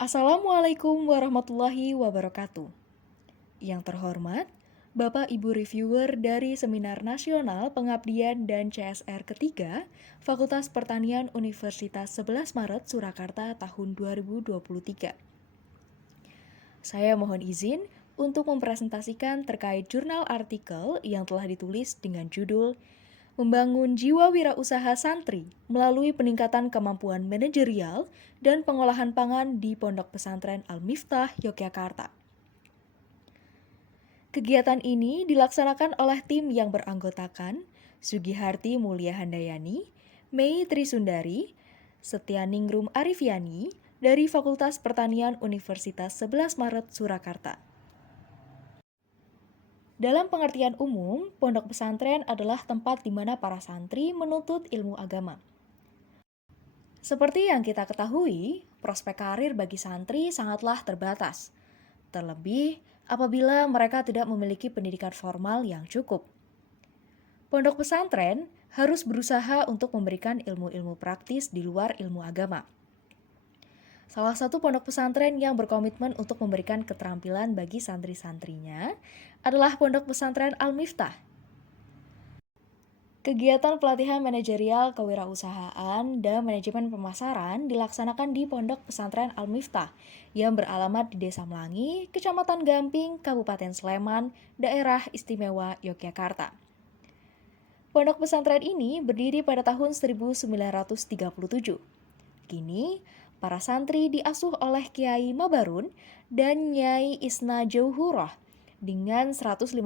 Assalamualaikum warahmatullahi wabarakatuh. Yang terhormat, Bapak Ibu reviewer dari Seminar Nasional Pengabdian dan CSR ketiga, Fakultas Pertanian Universitas 11 Maret Surakarta tahun 2023. Saya mohon izin untuk mempresentasikan terkait jurnal artikel yang telah ditulis dengan judul Membangun Jiwa Wirausaha Santri melalui peningkatan kemampuan manajerial dan pengolahan pangan di Pondok Pesantren Al-Miftah, Yogyakarta. Kegiatan ini dilaksanakan oleh tim yang beranggotakan Sugiharti Mulia Handayani, Mei Trisundari, Setyaningrum Arifiani dari Fakultas Pertanian Universitas 11 Maret Surakarta. Dalam pengertian umum, pondok pesantren adalah tempat di mana para santri menuntut ilmu agama. Seperti yang kita ketahui, prospek karir bagi santri sangatlah terbatas. Terlebih apabila mereka tidak memiliki pendidikan formal yang cukup. Pondok pesantren harus berusaha untuk memberikan ilmu-ilmu praktis di luar ilmu agama. Salah satu pondok pesantren yang berkomitmen untuk memberikan keterampilan bagi santri-santrinya adalah Pondok Pesantren Al-Miftah. Kegiatan pelatihan manajerial kewirausahaan dan manajemen pemasaran dilaksanakan di Pondok Pesantren Al-Miftah yang beralamat di Desa Melangi, Kecamatan Gamping, Kabupaten Sleman, Daerah Istimewa Yogyakarta. Pondok pesantren ini berdiri pada tahun 1937. Kini, para santri diasuh oleh Kiai Mabarun dan Nyai Isna Jauhuroh dengan 155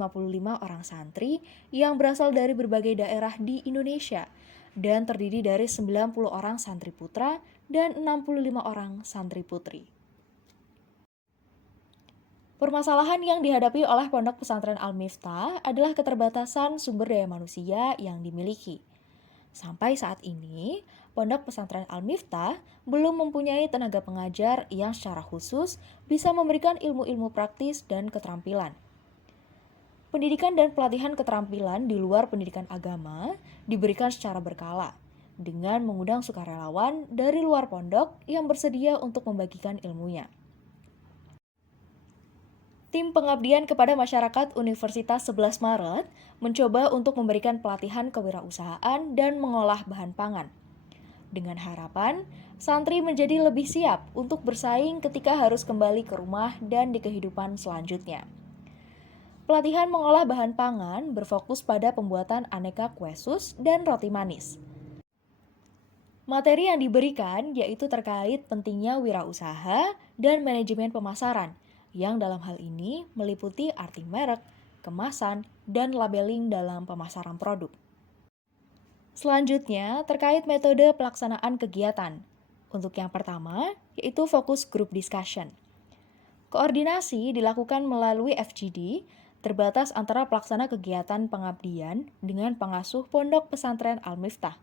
orang santri yang berasal dari berbagai daerah di Indonesia dan terdiri dari 90 orang santri putra dan 65 orang santri putri. Permasalahan yang dihadapi oleh Pondok Pesantren Al-Miftah adalah keterbatasan sumber daya manusia yang dimiliki. Sampai saat ini, Pondok Pesantren Al-Miftah belum mempunyai tenaga pengajar yang secara khusus bisa memberikan ilmu-ilmu praktis dan keterampilan. Pendidikan dan pelatihan keterampilan di luar pendidikan agama diberikan secara berkala dengan mengundang sukarelawan dari luar pondok yang bersedia untuk membagikan ilmunya. Tim pengabdian kepada masyarakat Universitas 11 Maret mencoba untuk memberikan pelatihan kewirausahaan dan mengolah bahan pangan. Dengan harapan, santri menjadi lebih siap untuk bersaing ketika harus kembali ke rumah dan di kehidupan selanjutnya. Pelatihan mengolah bahan pangan berfokus pada pembuatan aneka kue sus dan roti manis. Materi yang diberikan yaitu terkait pentingnya wirausaha dan manajemen pemasaran, yang dalam hal ini meliputi arti merek, kemasan, dan labeling dalam pemasaran produk. Selanjutnya, terkait metode pelaksanaan kegiatan. Untuk yang pertama, yaitu fokus group discussion. Koordinasi dilakukan melalui FGD, terbatas antara pelaksana kegiatan pengabdian dengan pengasuh Pondok Pesantren Al-Miftah.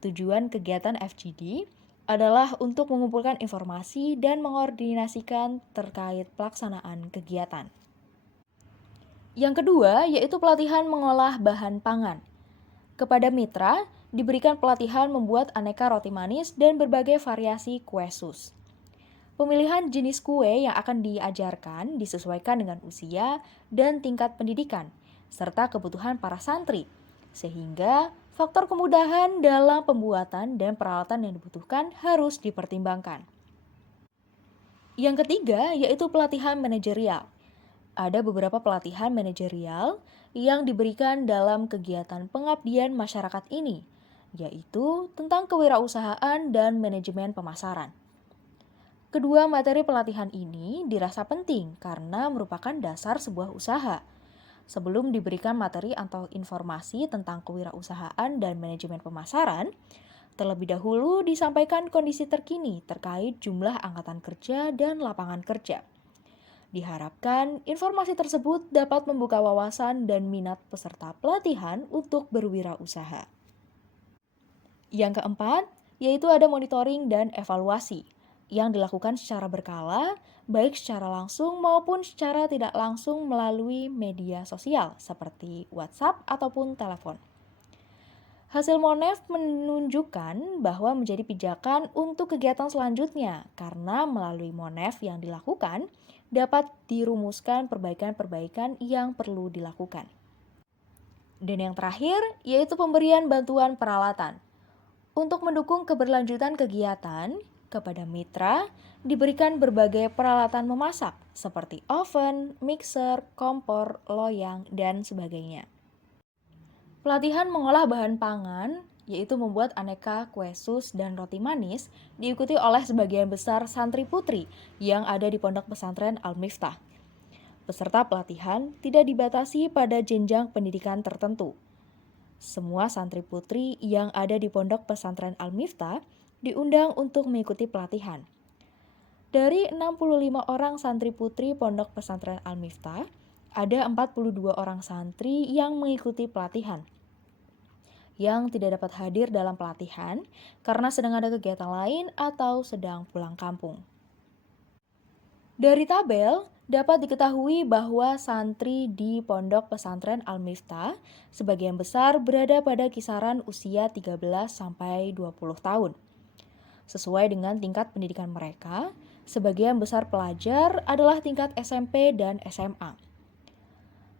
Tujuan kegiatan FGD adalah untuk mengumpulkan informasi dan mengordinasikan terkait pelaksanaan kegiatan. Yang kedua, yaitu pelatihan mengolah bahan pangan. Kepada mitra, diberikan pelatihan membuat aneka roti manis dan berbagai variasi kue sus. Pemilihan jenis kue yang akan diajarkan disesuaikan dengan usia dan tingkat pendidikan, serta kebutuhan para santri, sehingga faktor kemudahan dalam pembuatan dan peralatan yang dibutuhkan harus dipertimbangkan. Yang ketiga, yaitu pelatihan manajerial. Ada beberapa pelatihan manajerial yang diberikan dalam kegiatan pengabdian masyarakat ini, yaitu tentang kewirausahaan dan manajemen pemasaran. Kedua materi pelatihan ini dirasa penting karena merupakan dasar sebuah usaha. Sebelum diberikan materi atau informasi tentang kewirausahaan dan manajemen pemasaran, terlebih dahulu disampaikan kondisi terkini terkait jumlah angkatan kerja dan lapangan kerja. Diharapkan informasi tersebut dapat membuka wawasan dan minat peserta pelatihan untuk berwirausaha. Yang keempat, yaitu ada monitoring dan evaluasi yang dilakukan secara berkala, baik secara langsung maupun secara tidak langsung melalui media sosial seperti WhatsApp ataupun telepon. Hasil Monef menunjukkan bahwa menjadi pijakan untuk kegiatan selanjutnya karena melalui Monef yang dilakukan dapat dirumuskan perbaikan-perbaikan yang perlu dilakukan. Dan yang terakhir yaitu pemberian bantuan peralatan. Untuk mendukung keberlanjutan kegiatan, kepada mitra diberikan berbagai peralatan memasak seperti oven, mixer, kompor, loyang, dan sebagainya. Pelatihan mengolah bahan pangan, yaitu membuat aneka kue sus dan roti manis, diikuti oleh sebagian besar santri putri yang ada di Pondok Pesantren Al-Miftah. Peserta pelatihan tidak dibatasi pada jenjang pendidikan tertentu. Semua santri putri yang ada di Pondok Pesantren Al-Miftah diundang untuk mengikuti pelatihan. Dari 65 orang santri putri Pondok Pesantren Al-Miftah, ada 42 orang santri yang mengikuti pelatihan. Yang tidak dapat hadir dalam pelatihan karena sedang ada kegiatan lain atau sedang pulang kampung. Dari tabel, dapat diketahui bahwa santri di Pondok Pesantren Al-Miftah sebagian besar berada pada kisaran usia 13-20 tahun. Sesuai dengan tingkat pendidikan mereka, sebagian besar pelajar adalah tingkat SMP dan SMA.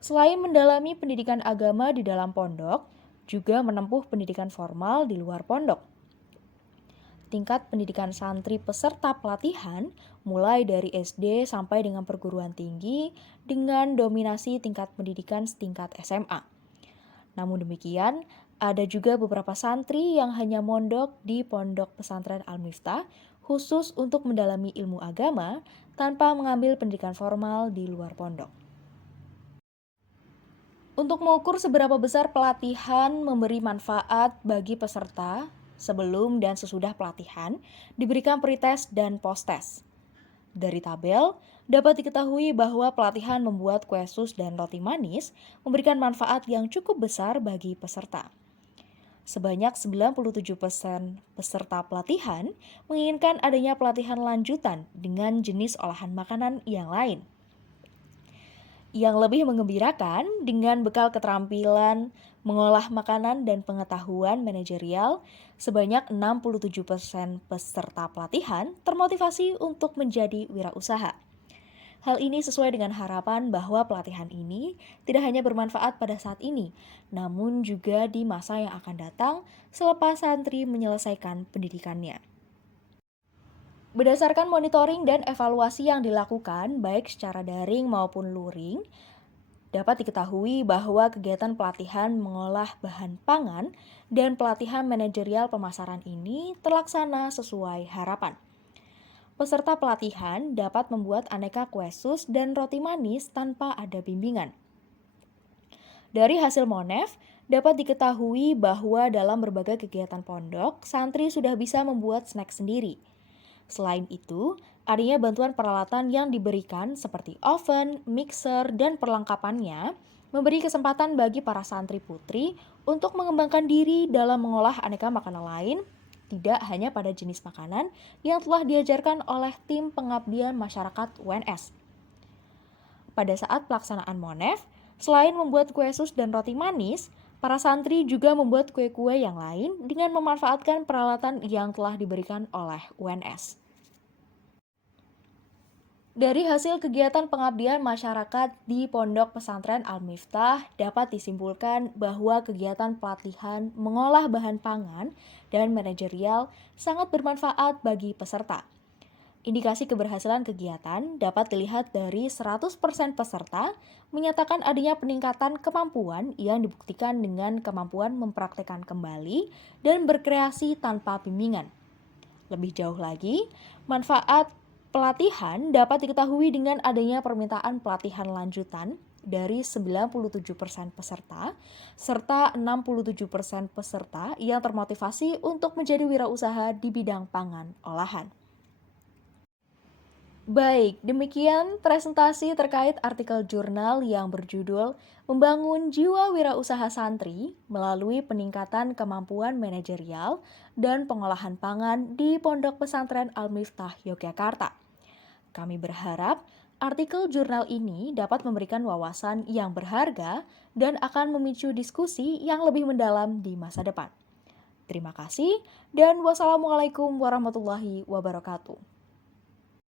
Selain mendalami pendidikan agama di dalam pondok, juga menempuh pendidikan formal di luar pondok. Tingkat pendidikan santri peserta pelatihan mulai dari SD sampai dengan perguruan tinggi dengan dominasi tingkat pendidikan setingkat SMA. Namun demikian, ada juga beberapa santri yang hanya mondok di Pondok Pesantren Al-Miftah khusus untuk mendalami ilmu agama tanpa mengambil pendidikan formal di luar pondok. Untuk mengukur seberapa besar pelatihan memberi manfaat bagi peserta, sebelum dan sesudah pelatihan, diberikan pretest dan post-test. Dari tabel, dapat diketahui bahwa pelatihan membuat kue sus dan roti manis memberikan manfaat yang cukup besar bagi peserta. Sebanyak 97% peserta pelatihan menginginkan adanya pelatihan lanjutan dengan jenis olahan makanan yang lain. Yang lebih mengembirakan, dengan bekal keterampilan mengolah makanan dan pengetahuan manajerial, sebanyak 67% peserta pelatihan termotivasi untuk menjadi wirausaha. Hal ini sesuai dengan harapan bahwa pelatihan ini tidak hanya bermanfaat pada saat ini, namun juga di masa yang akan datang selepas santri menyelesaikan pendidikannya. Berdasarkan monitoring dan evaluasi yang dilakukan, baik secara daring maupun luring, dapat diketahui bahwa kegiatan pelatihan mengolah bahan pangan dan pelatihan manajerial pemasaran ini terlaksana sesuai harapan. Peserta pelatihan dapat membuat aneka kue sus dan roti manis tanpa ada bimbingan. Dari hasil Monef, dapat diketahui bahwa dalam berbagai kegiatan pondok, santri sudah bisa membuat snack sendiri. Selain itu, adanya bantuan peralatan yang diberikan seperti oven, mixer, dan perlengkapannya memberi kesempatan bagi para santri putri untuk mengembangkan diri dalam mengolah aneka makanan lain, tidak hanya pada jenis makanan yang telah diajarkan oleh tim pengabdian masyarakat UNS. Pada saat pelaksanaan Monef, selain membuat kue sus dan roti manis, para santri juga membuat kue-kue yang lain dengan memanfaatkan peralatan yang telah diberikan oleh UNS. Dari hasil kegiatan pengabdian masyarakat di Pondok Pesantren Al-Miftah dapat disimpulkan bahwa kegiatan pelatihan mengolah bahan pangan dan manajerial sangat bermanfaat bagi peserta. Indikasi keberhasilan kegiatan dapat dilihat dari 100% peserta menyatakan adanya peningkatan kemampuan yang dibuktikan dengan kemampuan mempraktekkan kembali dan berkreasi tanpa bimbingan. Lebih jauh lagi, manfaat pelatihan dapat diketahui dengan adanya permintaan pelatihan lanjutan dari 97% peserta, serta 67% peserta yang termotivasi untuk menjadi wirausaha di bidang pangan olahan. Baik, demikian presentasi terkait artikel jurnal yang berjudul Membangun Jiwa Wirausaha Santri melalui peningkatan kemampuan manajerial dan pengolahan pangan di Pondok Pesantren Al-Miftah, Yogyakarta. Kami berharap artikel jurnal ini dapat memberikan wawasan yang berharga dan akan memicu diskusi yang lebih mendalam di masa depan. Terima kasih dan wassalamualaikum warahmatullahi wabarakatuh.